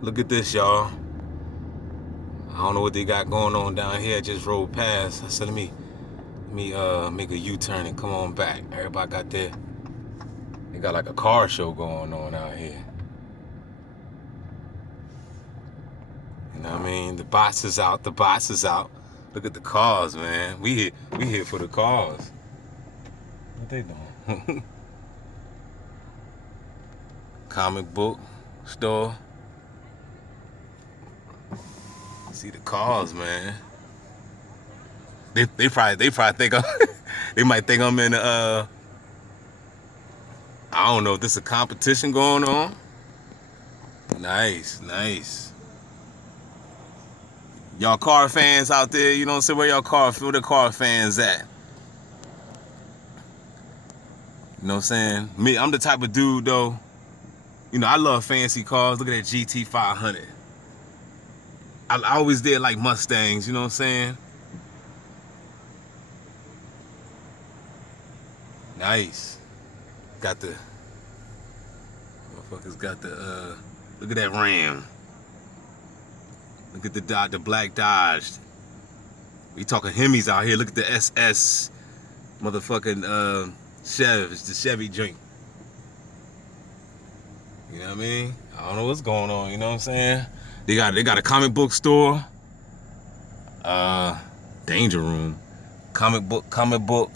Look at this, y'all. I don't know what they got going on down here. I just rolled past. I said, let me make a U-turn and come on back. Everybody got they got like a car show going on out here. You know what I mean? The bots is out. The bots is out. Look at the cars, man. We here for the cars. What they doing? Comic book store. See the cars, man. They probably think I'm they might think I'm in I don't know if this is a competition going on. Nice. Y'all car fans out there, you know what I'm saying? Where the car fans at? You know what I'm saying? Me, I'm the type of dude though. You know, I love fancy cars. Look at that GT 500. I always did like Mustangs, you know what I'm saying? Nice. Got the motherfuckers got the look at that Ram. Look at the black Dodge. We talking Hemis out here. Look at the SS motherfucking Chev. It's the Chevy joint. You know what I mean? I don't know what's going on, you know what I'm saying? They got a comic book store. Danger Room. Comic book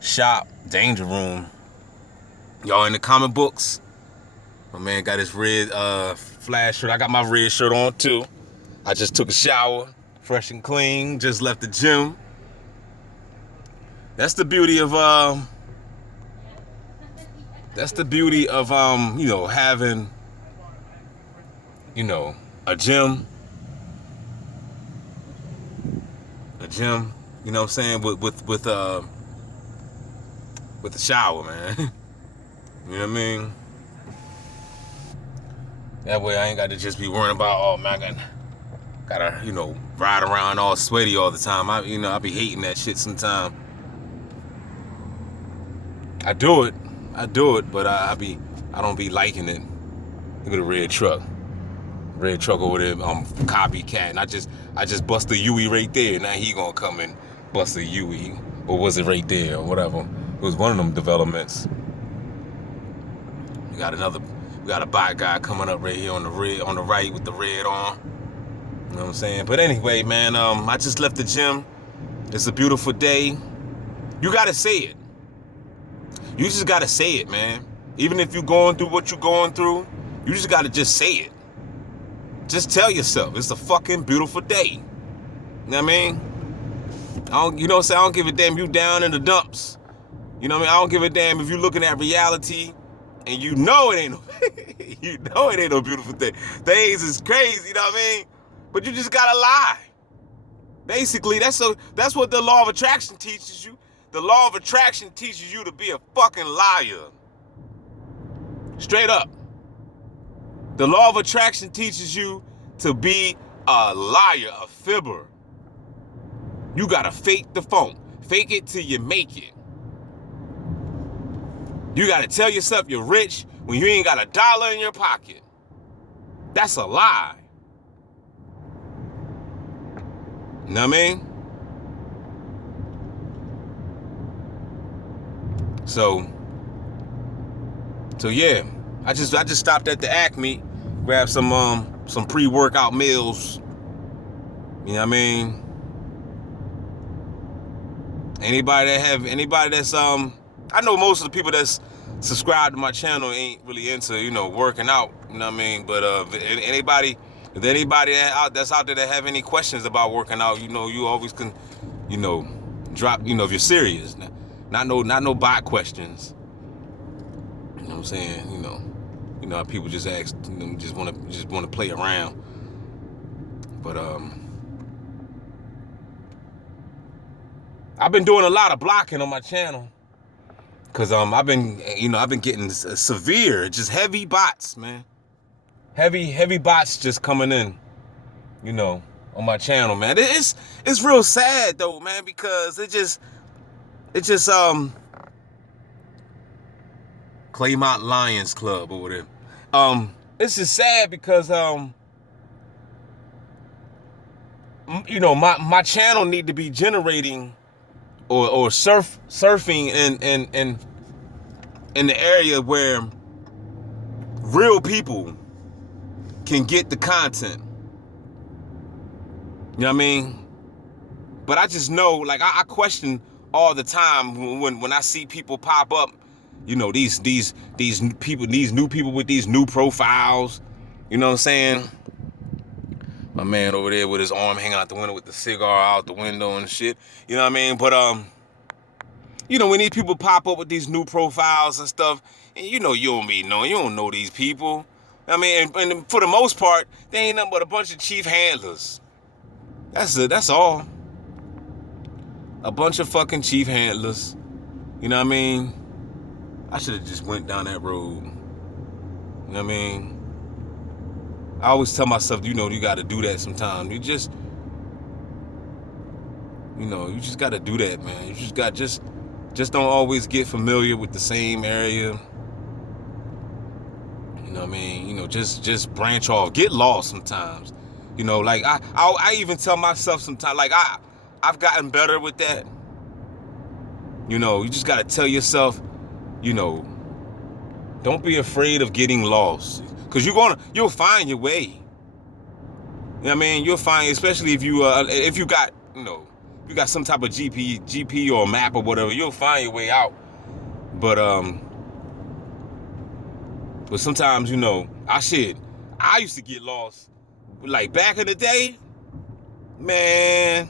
shop, Danger Room. Y'all in the comic books? My man got his red flash shirt. I got my red shirt on too. I just took a shower, fresh and clean, just left the gym. That's the beauty of you know, having, you know, a gym, you know what I'm saying, with the shower, man. You know what I mean? That way I ain't got to just be worrying about, oh man, I gotta, you know, ride around all sweaty all the time. I be hating that shit sometimes. I do it, but I don't be liking it. Look at the red truck over there, copycat, and I just bust the Yui right there. Now he gonna come and bust the Yui, or was it right there, or whatever? It was one of them developments. We got a bot guy coming up right here on the right with the red on. You know what I'm saying? But anyway, man, I just left the gym. It's a beautiful day. You gotta say it. You just gotta say it, man. Even if you're going through what you're going through, you just gotta just say it. Just tell yourself it's a fucking beautiful day. You know what I mean? You know what I'm saying? I don't give a damn if you down in the dumps. You know what I mean? I don't give a damn if you're looking at reality and you know it ain't no beautiful day. Things is crazy, you know what I mean? But you just gotta lie. Basically, that's what the law of attraction teaches you. The law of attraction teaches you to be a fucking liar. Straight up. The law of attraction teaches you to be a liar, a fibber. You gotta fake the funk. Fake it till you make it. You gotta tell yourself you're rich when you ain't got $1 in your pocket. That's a lie. You know what I mean? So yeah, I just stopped at the Acme, grabbed some pre-workout meals. You know what I mean? Anybody that's I know most of the people that's subscribed to my channel ain't really into, you know, working out, you know what I mean? But if anybody that's out there that have any questions about working out, you know, you always can, you know, drop, you know, if you're serious. Not no bot questions. You know what I'm saying? You know how people just ask, you know, just want to play around. But I've been doing a lot of blocking on my channel. Cause I've been getting severe, just heavy bots, man. Heavy bots just coming in, you know, on my channel, man. It's real sad though, man, because it just Claymont Lions Club over there. It's just sad because you know, my channel need to be generating or surfing in the area where real people can get the content. You know what I mean? But I just know, like, I question all the time when I see people pop up, you know, these new people with these new profiles. You know what I'm saying? My man over there with his arm hanging out the window with the cigar out the window and shit. You know what I mean? But you know, when these people pop up with these new profiles and stuff, and you know, you don't know these people. I mean, and for the most part, they ain't nothing but a bunch of chief handlers. That's it. That's all. A bunch of fucking chief handlers. You know what I mean? I should have just went down that road. You know what I mean? I always tell myself, you know, you got to do that sometimes. You just got to do that, man. You just don't always get familiar with the same area. You know what I mean? You know, just branch off. Get lost sometimes. You know, like I even tell myself sometimes, like I've gotten better with that. You know, you just got to tell yourself, you know, don't be afraid of getting lost. Because you'll find your way. You know what I mean? You'll find, especially if you got, you know, you got some type of GP or map or whatever, you'll find your way out. But sometimes, you know, I used to get lost. Like back in the day, man,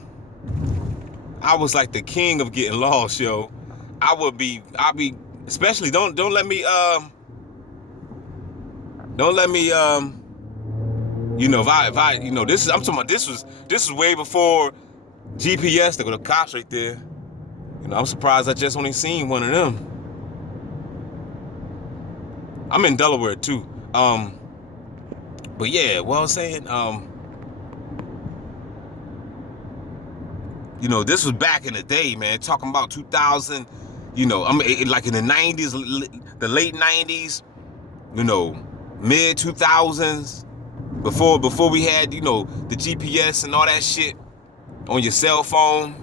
I was like the king of getting lost, yo. I'll be, especially don't let me, you know, if I, you know, I'm talking about, this was way before GPS. There were the cops right there. You know, I'm surprised I just only seen one of them. I'm in Delaware too. But yeah, what I was saying, you know, this was back in the day, man. Talking about 2000, you know, I mean, like in the 90s, the late 90s, you know, mid 2000s, before we had, you know, the GPS and all that shit on your cell phone.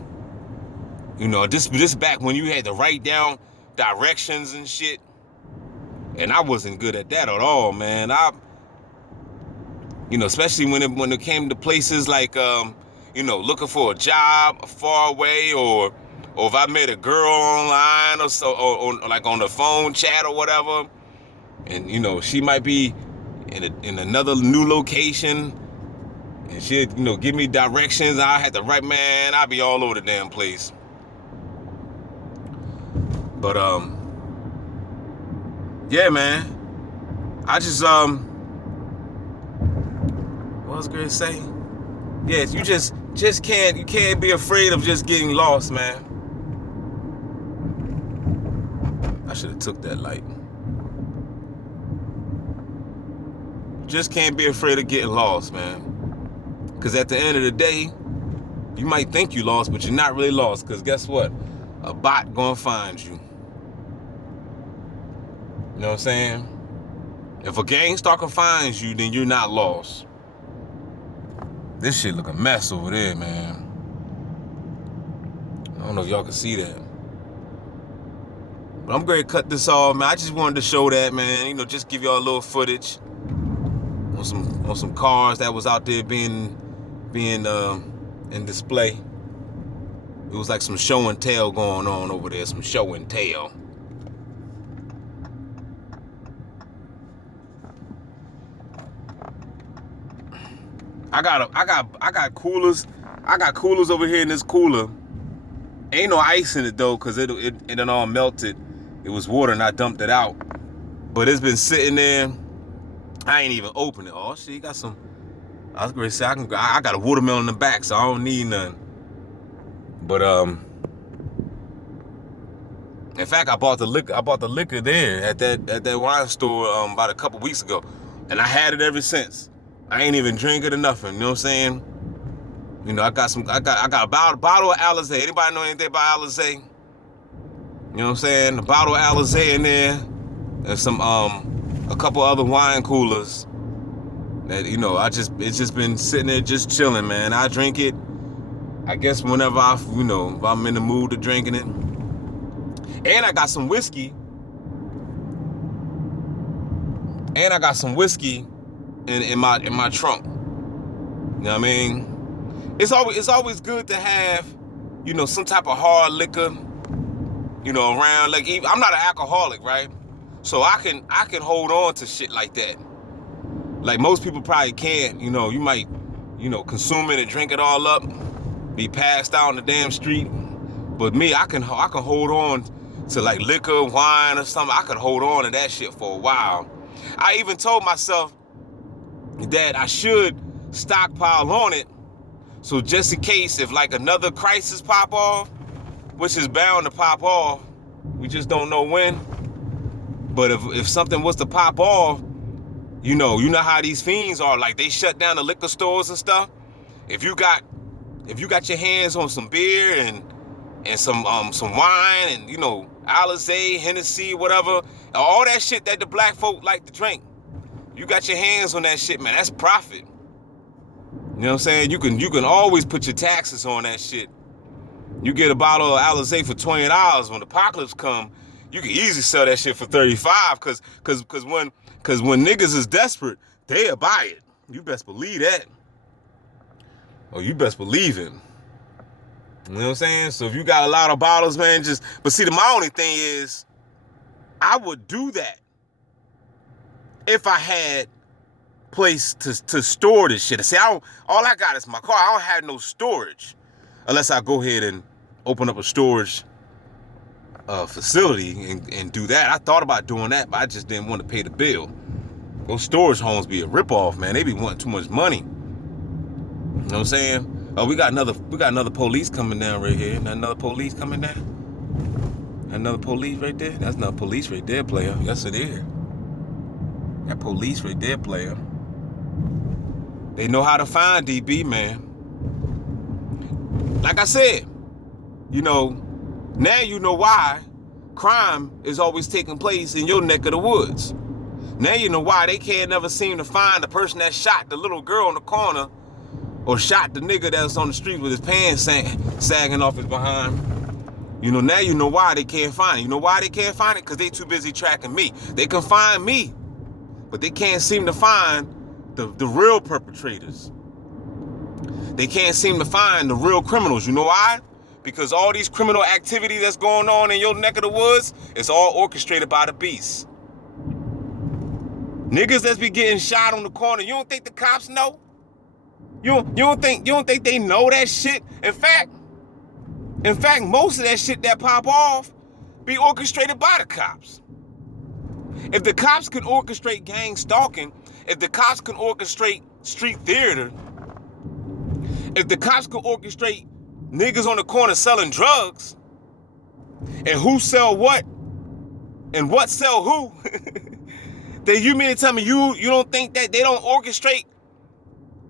You know, this back when you had to write down directions and shit. And I wasn't good at that at all, man. You know, especially when it came to places like, you know, looking for a job far away, or if I met a girl online or like on the phone chat or whatever, and you know she might be in another new location, and she'd, you know, give me directions. I had to write, man. I'd be all over the damn place. But yeah, man. I just what was I gonna say? Yes, you just can't be afraid of just getting lost, man. I should have took that light. Just can't be afraid of getting lost, man. Because at the end of the day, you might think you lost, but you're not really lost. Because guess what? A bot gonna find you. You know what I'm saying? If a gang stalker finds you, then you're not lost. This shit look a mess over there, man. I don't know if y'all can see that. But I'm going to cut this off, man. I just wanted to show that, man. You know, just give y'all a little footage on some cars that was out there being in display. It was like some show and tell going on over there, some show and tell. I got coolers. I got coolers over here in this cooler. Ain't no ice in it though, cause it done all melted. It was water and I dumped it out. But it's been sitting there. I ain't even opened it. Oh shit, you got some. I was gonna say I got a watermelon in the back, so I don't need none. But in fact, I bought the liquor there at that wine store about a couple weeks ago, and I had it ever since. I ain't even drink it or nothing. You know what I'm saying? You know, I got a bottle of Alizé. Anybody know anything about Alizé? You know what I'm saying? A bottle of Alizé in there, and some a couple other wine coolers. That, you know, it's just been sitting there just chilling, man. I drink it, I guess, whenever if I'm in the mood of drinking it. And I got some whiskey. In my trunk. You know what I mean? It's always good to have, some type of hard liquor, around. Like, I'm not an alcoholic, right? So I can hold on to shit like that. Like most people probably can't. You might, consume it and drink it all up, be passed out on the damn street. But me, I can hold on to like liquor, wine, or something. I could hold on to that shit for a while. I even told myself that I should stockpile on it, so just in case if like another crisis pop off, which is bound to pop off, we just don't know when. But if something was to pop off, you know how these fiends are. Like, they shut down the liquor stores and stuff. If you got your hands on some beer and some wine and Alizé, Hennessy, whatever, all that shit that the black folk like to drink, you got your hands on that shit, man. That's profit. You know what I'm saying? You can always put your taxes on that shit. You get a bottle of Alizé for $20. When the apocalypse come, you can easily sell that shit for $35. Cause when niggas is desperate, they'll buy it. You best believe that. Or you best believe it. You know what I'm saying? So if you got a lot of bottles, man, but see, my only thing is, I would do that if I had place to store this shit. See, all I got is my car. I don't have no storage unless I go ahead and open up a storage facility and do that. I thought about doing that, but I just didn't want to pay the bill. Those storage homes be a ripoff, man. They be wanting too much money. You know what I'm saying? Oh, we got another police coming down right here. Another police coming down. Another police right there. That's not police right there, player. Yes, it is. That police right there, player. They know how to find DB, man. Like I said, now you know why crime is always taking place in your neck of the woods. Now you know why they can't never seem to find the person that shot the little girl in the corner, or shot the nigga that's on the street with his pants sagging off his behind. Now you know why they can't find it. You know why they can't find it? Because they too busy tracking me. They can find me, but they can't seem to find the real perpetrators. They can't seem to find the real criminals. You know why? Because all these criminal activity that's going on in your neck of the woods, it's all orchestrated by the beast. Niggas that's be getting shot on the corner, you don't think the cops know? You don't think they know that shit? In fact, most of that shit that pop off be orchestrated by the cops. If the cops could orchestrate gang stalking, if the cops could orchestrate street theater, if the cops could orchestrate niggas on the corner selling drugs, and who sell what, and what sell who, then you mean to tell me you don't think that they don't orchestrate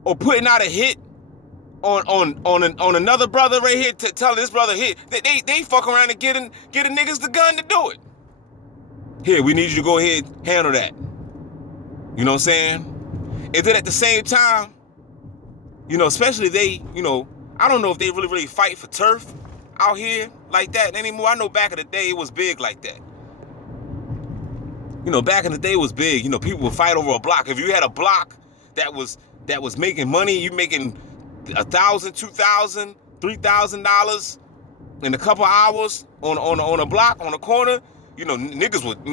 or putting out a hit on another brother right here, telling this brother hit, they fuck around and get a niggas the gun to do it. Here, we need you to go ahead and handle that. You know what I'm saying? And then at the same time, especially they, I don't know if they really fight for turf out here like that anymore. I know back in the day it was big like that. Back in the day it was big. People would fight over a block. If you had a block that was making money, you making $1,000, $2,000, $3,000 in a couple hours on a block on a corner, niggas would,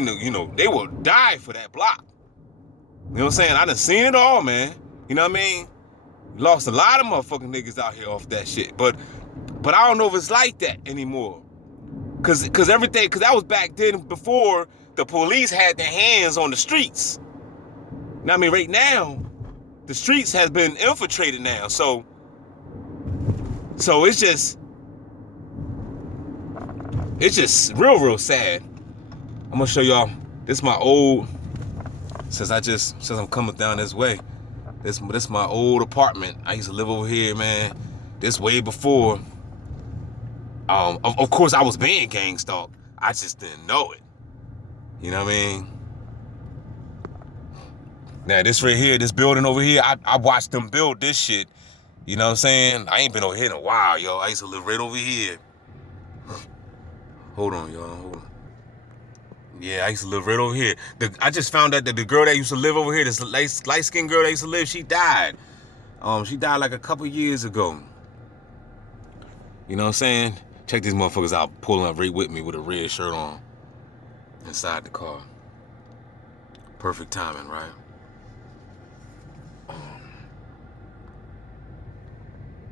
they would die for that block. You know what I'm saying? I done seen it all, man. You know what I mean? Lost a lot of motherfucking niggas out here off that shit. But I don't know if it's like that anymore. Cause that was back then before the police had their hands on the streets. Now, I mean, right now, the streets has been infiltrated now. So it's just real sad. I'm gonna show y'all. This is my old, since I'm coming down this way. This my old apartment. I used to live over here, man. This way before. Of course, I was being gang stalked. I just didn't know it. You know what I mean? Now, this right here, this building over here, I watched them build this shit. You know what I'm saying? I ain't been over here in a while, yo. I used to live right over here. Hold on, y'all. Hold on. Yeah, I used to live right over here. I just found out that the girl that used to live over here, this light-skinned girl that used to live, she died. She died like a couple years ago. You know what I'm saying? Check these motherfuckers out pulling up right with me with a red shirt on inside the car. Perfect timing, right?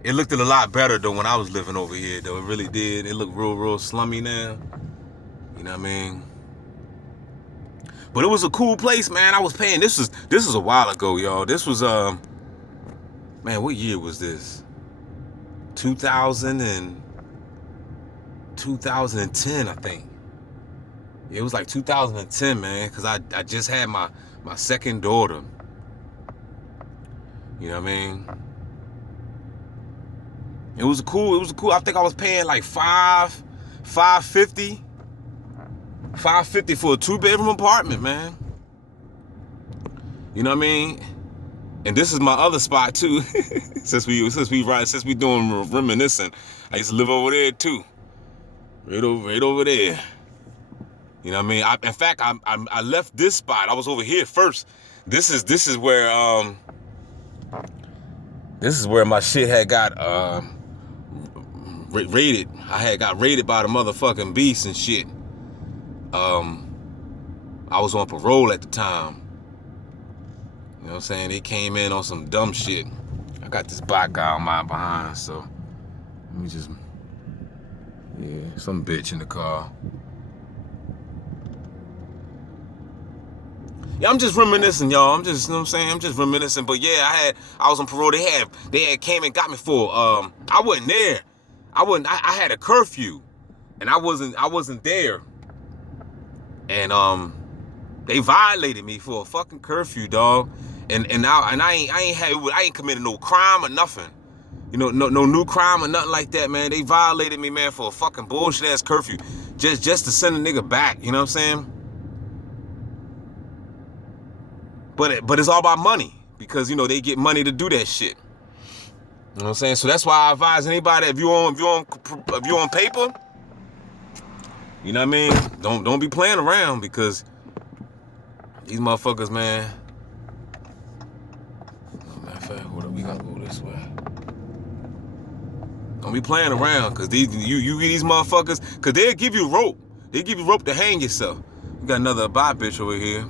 It looked a lot better though when I was living over here though. It really did. It looked real slummy now. You know what I mean? But it was a cool place, man. I was paying. This was a while ago, y'all. This was man, what year was this? 2010, I think. It was like 2010, man, because I just had my second daughter. You know what I mean? It was cool. I think I was paying like $550 for a 2-bedroom apartment, man. You know what I mean? And this is my other spot too. since we doing reminiscing, I used to live over there too. Right over there. You know what I mean? In fact, I left this spot. I was over here first. This is where my shit had got raided. I had got raided by the motherfucking beast and shit. I was on parole at the time. You know what I'm saying? They came in on some dumb shit. I got this black guy on my behind, so let me just, yeah, some bitch in the car. Yeah, I'm just reminiscing, y'all. I'm just, you know what I'm saying? I'm just reminiscing. But yeah, I was on parole. They had came and got me for, I wasn't there. I had a curfew and I wasn't there. And they violated me for a fucking curfew, dog. And I ain't committed no crime or nothing. You know, no new crime or nothing like that, man. They violated me, man, for a fucking bullshit ass curfew. Just to send a nigga back, you know what I'm saying? But it's all about money, because you know they get money to do that shit. You know what I'm saying? So that's why I advise anybody, if you on paper, you know what I mean? Don't be playing around, because these motherfuckers, man. Matter of fact, hold up, we gotta go this way. Don't be playing around, because you get these motherfuckers, because they'll give you rope. They give you rope to hang yourself. You got another bi bitch over here.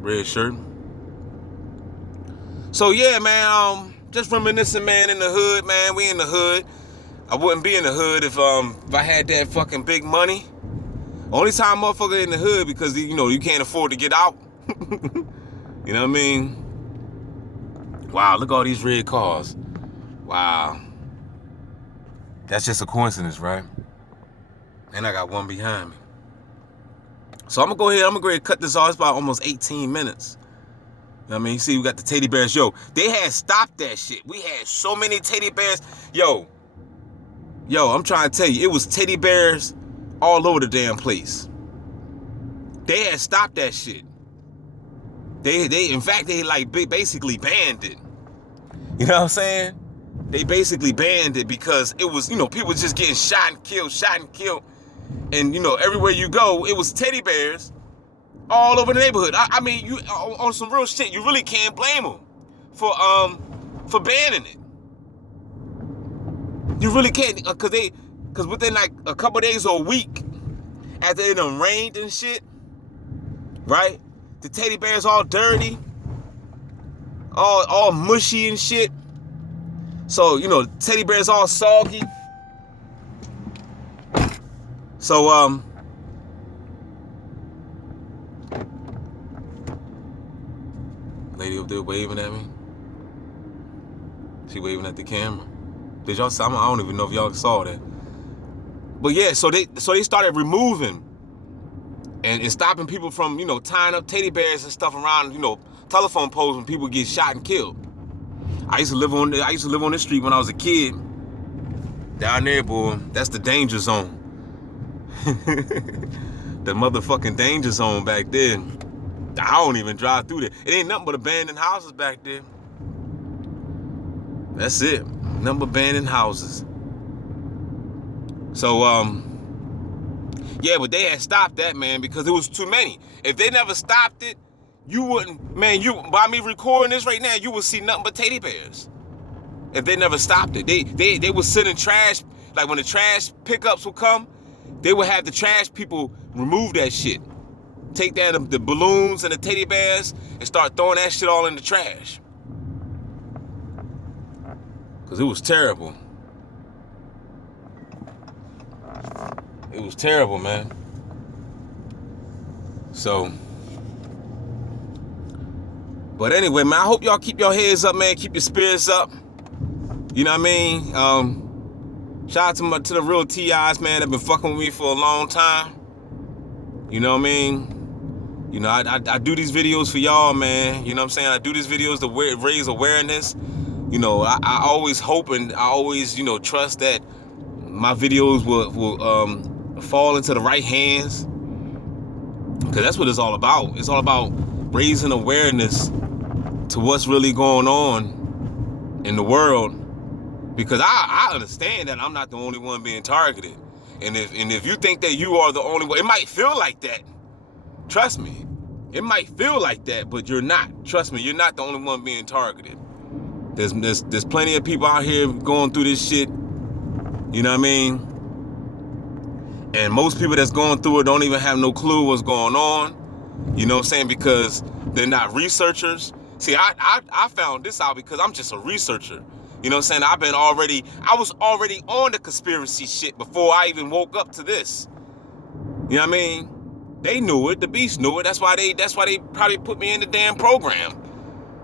Red shirt. So yeah, man, just reminiscing, man, in the hood, man. We in the hood. I wouldn't be in the hood if I had that fucking big money. Only time motherfucker in the hood because you know you can't afford to get out. You know what I mean? Wow, look at all these red cars. Wow. That's just a coincidence, right? And I got one behind me. So I'm gonna go ahead and cut this off. It's about almost 18 minutes. You know what I mean? You see, we got the teddy bears. Yo, they had stopped that shit. We had so many teddy bears. Yo, I'm trying to tell you, it was teddy bears all over the damn place. They had stopped that shit. In fact, they like basically banned it. You know what I'm saying? They basically banned it because it was, you know, people just getting shot and killed. And, you know, everywhere you go, it was teddy bears all over the neighborhood. I mean, you on some real shit, you really can't blame them for banning it. You really can't, because within like a couple days or a week, after it done rained and shit, right? The teddy bears all dirty, all mushy and shit. So, you know, teddy bears all soggy. So, lady up there waving at me. She waving at the camera. Did y'all see? I don't even know if y'all saw that. But yeah, so they started removing and stopping people from, you know, tying up teddy bears and stuff around, you know, telephone poles when people get shot and killed. I used to live on this street when I was a kid. Down there, boy, that's the danger zone. The motherfucking danger zone back then. I don't even drive through there. It ain't nothing but abandoned houses back there. That's it. Nothing but abandoned houses. So, yeah, but they had stopped that, man, because it was too many. If they never stopped it, you wouldn't, man, by me recording this right now, you would see nothing but teddy bears. If they never stopped it. They would sit in trash, like when the trash pickups would come, they would have the trash people remove that shit. Take down the balloons and the teddy bears and start throwing that shit all in the trash. Because it was terrible. It was terrible, man. So, but anyway, man, I hope y'all keep your heads up, man. Keep your spirits up. You know what I mean? Shout out to the real TIs, man, that been fucking with me for a long time. You know what I mean? You know, I do these videos for y'all, man. You know what I'm saying? I do these videos to raise awareness. You know, I always hope and I always, you know, trust that my videos will fall into the right hands. Because that's what it's all about. It's all about raising awareness to what's really going on in the world. Because I understand that I'm not the only one being targeted. And if you think that you are the only one, it might feel like that. Trust me. It might feel like that, but you're not. Trust me, you're not the only one being targeted. There's plenty of people out here going through this shit. You know what I mean? And most people that's going through it don't even have no clue what's going on. You know what I'm saying? Because they're not researchers. See, I found this out because I'm just a researcher. You know what I'm saying? I was already on the conspiracy shit before I even woke up to this. You know what I mean? They knew it. The beast knew it. That's why they probably put me in the damn program.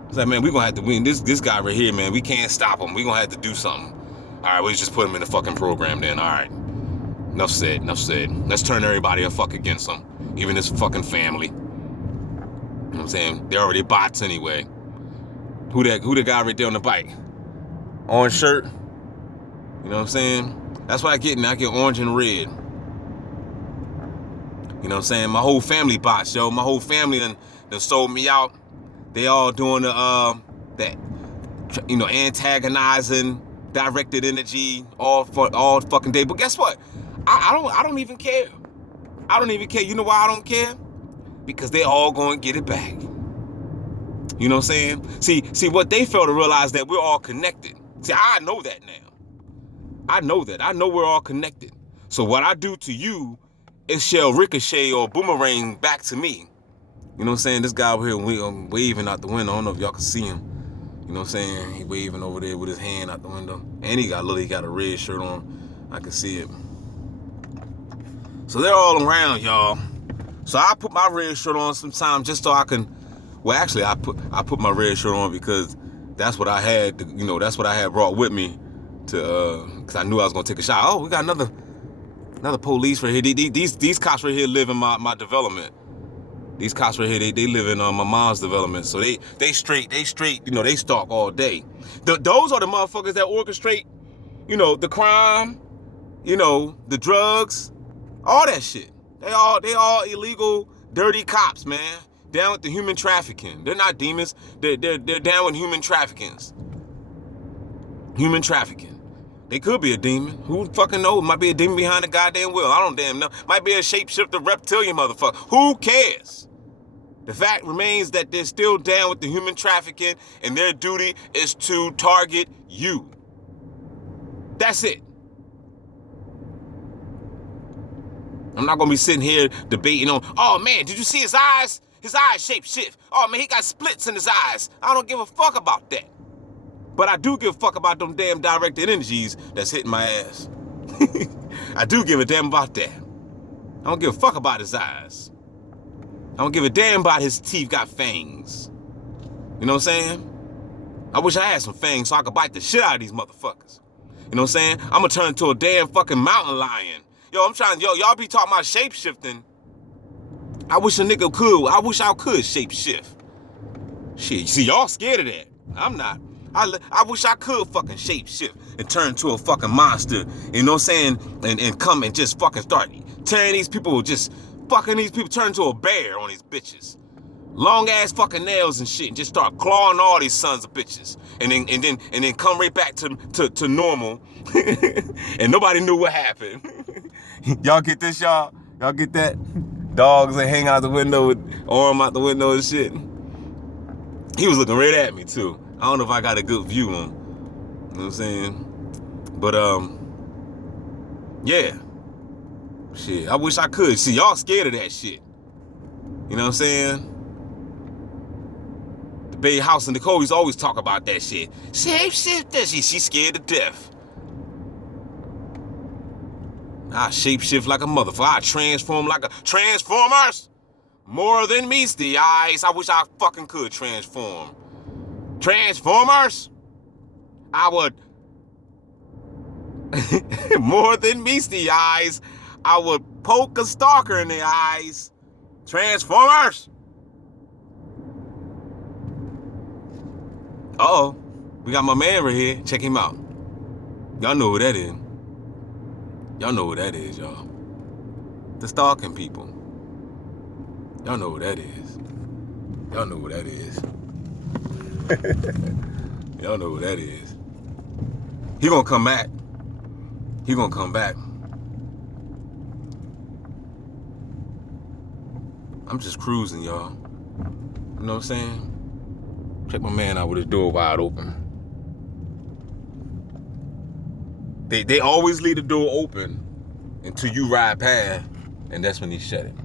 It's like, man, we're gonna have to win this guy right here, man. We can't stop him. We're gonna have to do something. All right, we'll just put him in the fucking program then. All right. Enough said. Let's turn everybody a fuck against him. Even his fucking family. You know what I'm saying? They're already bots anyway. Who the guy right there on the bike? Orange shirt. You know what I'm saying? That's what I get now. I get orange and red. You know what I'm saying? My whole family bots, yo. My whole family done sold me out. They all doing that, you know, antagonizing, directed energy all fucking day. But guess what? I don't even care. I don't even care. You know why I don't care? Because they all going to get it back. You know what I'm saying? See what they fail to realize that we're all connected. See, I know that now. I know that. I know we're all connected. So what I do to you, it shall ricochet or boomerang back to me. You know what I'm saying? This guy over here waving out the window. I don't know if y'all can see him. You know what I'm saying? He waving over there with his hand out the window. And he got a red shirt on. I can see it. So they're all around, y'all. So I put my red shirt on sometimes just so I can. Well, actually, I put my red shirt on because that's what I had. You know, that's what I had brought with me to. Because I knew I was gonna take a shot. Oh, we got another police right here. These cops right here live in my development. These cops right here, they live in my mom's development. So they straight. You know, they stalk all day. Those are the motherfuckers that orchestrate. You know, the crime. You know, the drugs. All that shit. They all illegal, dirty cops, man. Down with the human trafficking. They're not demons. They're down with human traffickings. Human trafficking. They could be a demon. Who fucking knows? Might be a demon behind the goddamn wheel. I don't damn know. Might be a shapeshifter reptilian motherfucker. Who cares? The fact remains that they're still down with the human trafficking and their duty is to target you. That's it. I'm not gonna be sitting here debating on, oh man, did you see his eyes? His eyes shape shift. Oh man, he got splits in his eyes. I don't give a fuck about that. But I do give a fuck about them damn directed energies that's hitting my ass. I do give a damn about that. I don't give a fuck about his eyes. I don't give a damn about his teeth got fangs. You know what I'm saying? I wish I had some fangs so I could bite the shit out of these motherfuckers. You know what I'm saying? I'm gonna turn into a damn fucking mountain lion. Y'all be talking about shape-shifting. I wish a nigga could. I wish I could shape-shift. Shit, see, y'all scared of that. I'm not. I wish I could fucking shape-shift and turn into a fucking monster. You know what I'm saying? And come and just fucking start tearing these people, just fucking these people, turn into a bear on these bitches. long ass fucking nails and shit, and just start clawing all these sons of bitches, and then come right back to normal, and nobody knew what happened. Y'all get this, y'all? Y'all get that? Dogs that hang out the window with arm out the window and shit. He was looking right at me too. I don't know if I got a good view on him. You know what I'm saying? But yeah. Shit, I wish I could. See, y'all scared of that shit. You know what I'm saying? The Bay House and the Cody's always talk about that shit. Shapeshifter. She's scared to death. I shapeshift like a motherfucker. I transform like a Transformers. More than meets the eyes. I wish I fucking could transform. Transformers. I would. More than meets the eyes. I would poke a stalker in the eyes. Transformers. Uh-oh. We got my man right here. Check him out. Y'all know who that is. Y'all know who that is, y'all. The stalking people. Y'all know who that is. Y'all know who that is. Y'all know who that is. He gonna come back. He gonna come back. I'm just cruising, y'all. You know what I'm saying? Check my man out with his door wide open. They always leave the door open until you ride past, and that's when he shut it.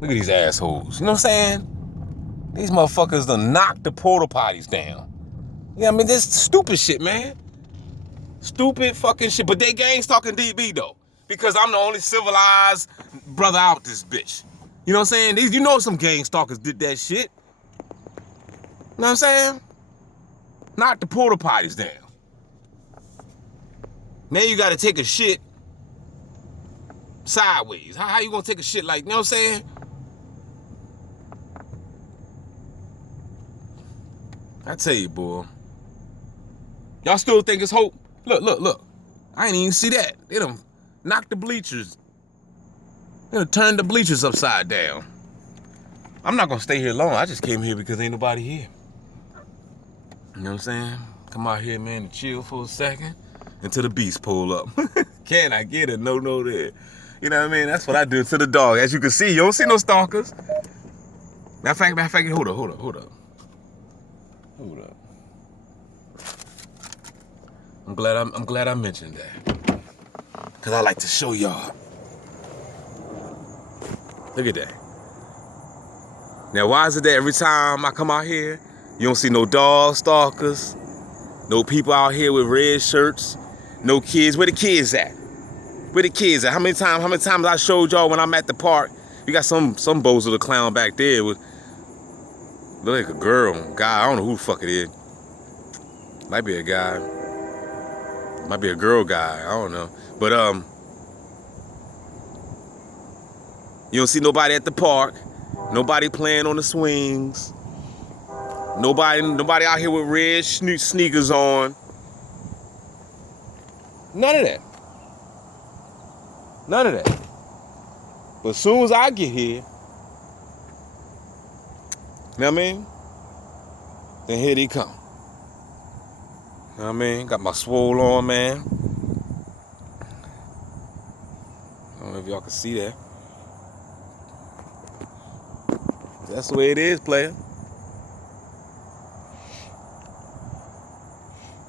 Look at these assholes. You know what I'm saying? These motherfuckers done knocked the porta potties down. Yeah, I mean, this stupid shit, man. Stupid fucking shit. But they gangs talking DB, though. Because I'm the only civilized brother out this bitch. You know what I'm saying? You know some gang stalkers did that shit. You know what I'm saying? Knock the porta potties down. Now you gotta take a shit sideways. How you gonna take a shit like, you know what I'm saying? I tell you, boy. Y'all still think it's hope? Look. I ain't even see that. They done knocked the bleachers. They done turned the bleachers upside down. I'm not gonna stay here long. I just came here because ain't nobody here. You know what I'm saying? Come out here, man, to chill for a second until the beast pull up. Can I get a no there? You know what I mean? That's what I do to the dog. As you can see, you don't see no stalkers. Matter of fact, hold up. I'm glad I mentioned that. Cause I like to show y'all. Look at that. Now, why is it that every time I come out here, you don't see no dog stalkers, no people out here with red shirts, no kids? Where the kids at? Where the kids at? How many times I showed y'all when I'm at the park? You got some bozo the clown back there with look like a girl, guy. I don't know who the fuck it is. Might be a guy. Might be a girl guy. I don't know. But you don't see nobody at the park. Nobody playing on the swings. Nobody out here with red sneakers on. None of that. But as soon as I get here, you know what I mean? Then here they come. You know what I mean? Got my swole on, man. I don't know if y'all can see that. That's the way it is, player.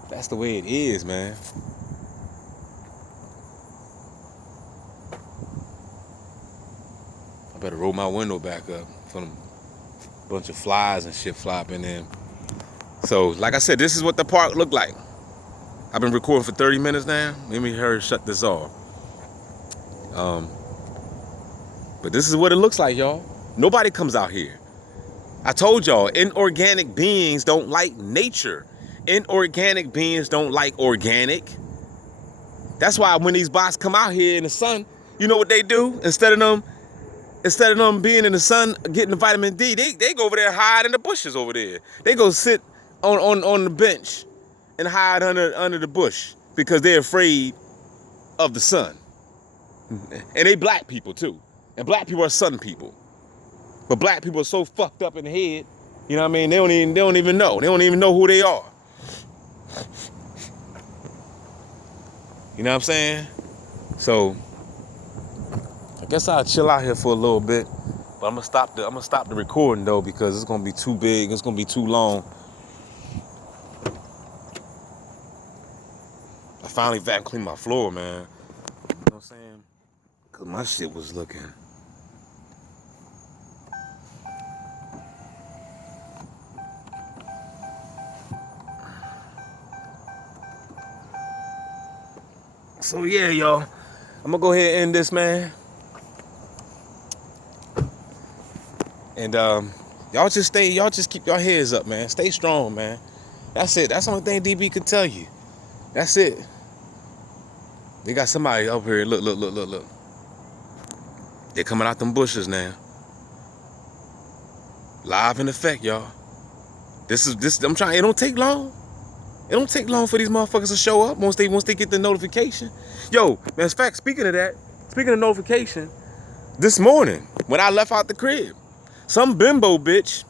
That's the way it is, man. I better roll my window back up for them bunch of flies and shit flopping in. So, like I said, this is what the park looked like. I've been recording for 30 minutes now. Let me hurry shut this off. But this is what it looks like, y'all. Nobody comes out here. I told y'all, inorganic beings don't like nature. Inorganic beings don't like organic. That's why when these bots come out here in the sun, you know what they do? Instead of them being in the sun getting the vitamin D, they go over there and hide in the bushes over there. They go sit on the bench and hide under the bush because they're afraid of the sun. And they black people too. And black people are Southern people. But black people are so fucked up in the head, you know what I mean? They don't even know. They don't even know who they are. You know what I'm saying? So I guess I'll chill out here for a little bit. But I'm gonna stop the recording though, because it's gonna be too big, it's gonna be too long. I finally vacuum cleaned my floor, man. You know what I'm saying? Cause my shit was looking. So yeah, y'all. I'm gonna go ahead and end this, man. And y'all just keep your heads up, man. Stay strong, man. That's it. That's the only thing DB can tell you. That's it. They got somebody up here. Look. They're coming out them bushes now. Live in effect, y'all. This. I'm trying. It don't take long. It don't take long for these motherfuckers to show up once they get the notification. Yo, man, in fact, speaking of notification, this morning when I left out the crib, some bimbo bitch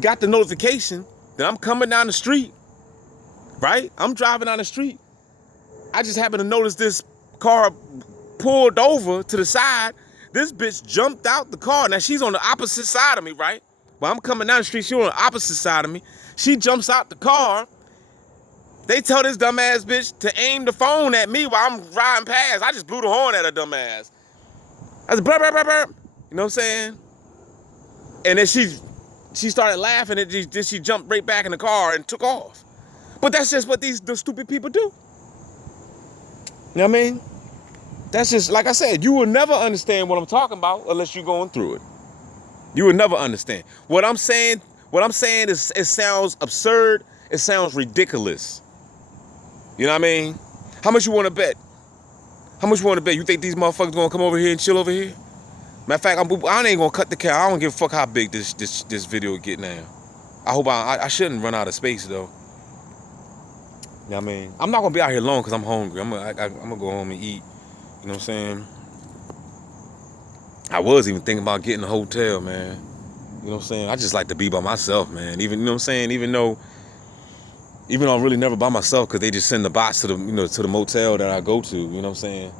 got the notification that I'm coming down the street, right? I'm driving down the street. I just happened to notice this car pulled over to the side. This bitch jumped out the car. Now she's on the opposite side of me, right? While I'm coming down the street, she's on the opposite side of me. She jumps out the car. They tell this dumbass bitch to aim the phone at me while I'm riding past. I just blew the horn at her dumbass. I was burp, burp, burp, burp. You know what I'm saying? And then she started laughing and then she jumped right back in the car and took off. But that's just what the stupid people do. You know what I mean? That's just, like I said, you will never understand what I'm talking about unless you're going through it. You will never understand. What I'm saying is, it sounds absurd. It sounds ridiculous. You know what I mean? How much you want to bet? How much you want to bet? You think these motherfuckers gonna come over here and chill over here? Matter of fact, I ain't gonna cut the camera. I don't give a fuck how big this video get now. I hope I shouldn't run out of space though. You know what I mean? I'm not gonna be out here long because I'm hungry. I'm gonna go home and eat. You know what I'm saying? I was even thinking about getting a hotel, man. You know what I'm saying? I just like to be by myself, man. Even, you know what I'm saying? Even though I'm really never by myself because they just send the box to the motel that I go to. You know what I'm saying?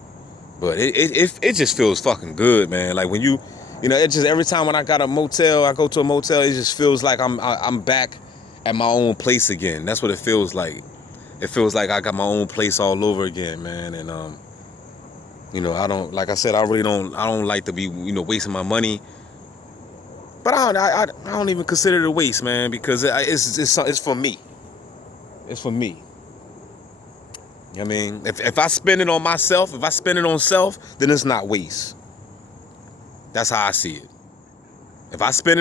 But it just feels fucking good, man. Like when it just every time when I go to a motel, it just feels like I'm back at my own place again. That's what it feels like. It feels like I got my own place all over again, man. And I don't, like I said, I don't like to be wasting my money. But I don't even consider it a waste, man, because it's for me. It's for me. You know what I mean? If I spend it on myself, if I spend it on self, then it's not waste. That's how I see it. If I spend it on